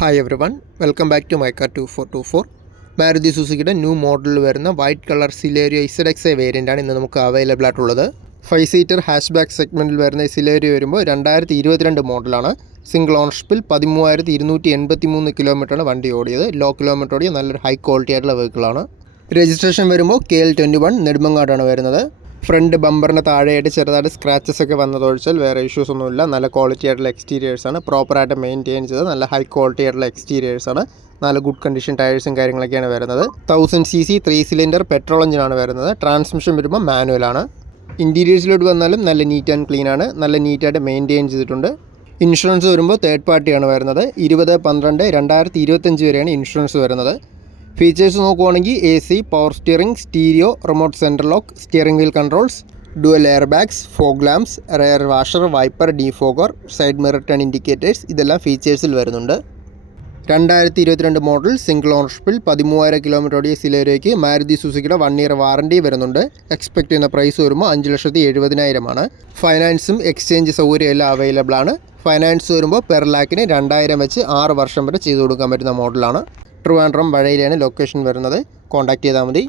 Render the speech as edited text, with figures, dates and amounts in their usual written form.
Hi everyone, welcome back to Mycar 2424. Maruti സുസുക്കിയുടെ new മോഡലിൽ വരുന്ന വൈറ്റ് കളർ സിലേരിയോ ZXi വേരിയൻ്റാണ് ഇന്ന് നമുക്ക് അവൈലബിൾ ആയിട്ടുള്ളത്. 5 സീറ്റർ ഹാഷ് ബാക്ക് സെഗ്മെൻറ്റിൽ വരുന്ന സിലേരിയോ വരുമ്പോൾ 2022 മോഡലാണ്. സിംഗിൾ ഓണർഷിപ്പിൽ 13,283 കിലോമീറ്ററാണ് വണ്ടി ഓടിയത്. ലോ കിലോമീറ്റർ ഓടിയ നല്ലൊരു ഹൈ ക്വാളിറ്റി ആയിട്ടുള്ള വെഹിക്കിളാണ്. രജിസ്ട്രേഷൻ വരുമ്പോൾ KL21 നെടുമങ്ങാടാണ് വരുന്നത്. ഫ്രണ്ട് ബമ്പറിന് താഴെയായിട്ട് ചെറുതായിട്ട് സ്ക്രാച്ചസ് ഒക്കെ വന്നതൊഴിച്ചാൽ വേറെ ഇഷ്യൂസ് ഒന്നുമില്ല. നല്ല ക്വാളിറ്റി ആയിട്ടുള്ള എക്സ്റ്റീരിയേഴ്സാണ്. പ്രോപ്പറായിട്ട് മെയിൻറ്റെയിൻ ചെയ്ത് നല്ല ഹൈ ക്വാളിറ്റി ആയിട്ടുള്ള എക്സ്റ്റീരിയേഴ്സാണ്. നല്ല ഗുഡ് കണ്ടീഷൻ ടയേഴ്സും കാര്യങ്ങളൊക്കെയാണ് വരുന്നത്. 1000cc 3 സിലിണ്ടർ പെട്രോൾ എഞ്ചിനാണ് വരുന്നത്. ട്രാൻസ്മിഷൻ വരുമ്പോൾ മാനുവലാണ്. ഇൻറ്റീരിയേഴ്സിലോട്ട് വന്നാലും നല്ല നീറ്റ് ആൻഡ് ക്ലീൻ ആണ്. നല്ല നീറ്റായിട്ട് മെയിൻറ്റെയിൻ ചെയ്തിട്ടുണ്ട്. ഇൻഷുറൻസ് വരുമ്പോൾ തേർഡ് പാർട്ടിയാണ് വരുന്നത്. 20/12/2025 വരെയാണ് ഇൻഷുറൻസ് വരുന്നത്. ഫീച്ചേഴ്സ് നോക്കുവാണെങ്കിൽ AC, power steering, stereo, remote central lock, steering wheel controls, dual air bags, fog lamps, rare washer, wiper, defogger, side mirror turn indicators ഇതെല്ലാം ഫീച്ചേഴ്സിൽ വരുന്നുണ്ട്. 2022 മോഡൽ സിംഗിൾ ഓണർഷിപ്പിൽ 13,000 കിലോമീറ്റർ ഓടിയ സിലേരിയോയ്ക്ക് മാരുതി സുസുക്കിയുടെ 1 ഇയർ വാറണ്ടി വരുന്നുണ്ട്. Expect ചെയ്യുന്ന price വരുമ്പോൾ 5,70,000 ഫൈനാൻസും exchange സൗകര്യം എല്ലാം available ആണ്. Finance വരുമ്പോൾ പെർ ലാക്കിന് 2,000 വെച്ച് 6 വർഷം വരെ ചെയ്തു കൊടുക്കാൻ പറ്റുന്ന മോഡലാണ്. ട്രിവാൻഡ്രം വഴയിലാണ് ലൊക്കേഷൻ വരുന്നത്. കോൺടാക്ട് ചെയ്താൽ മതി.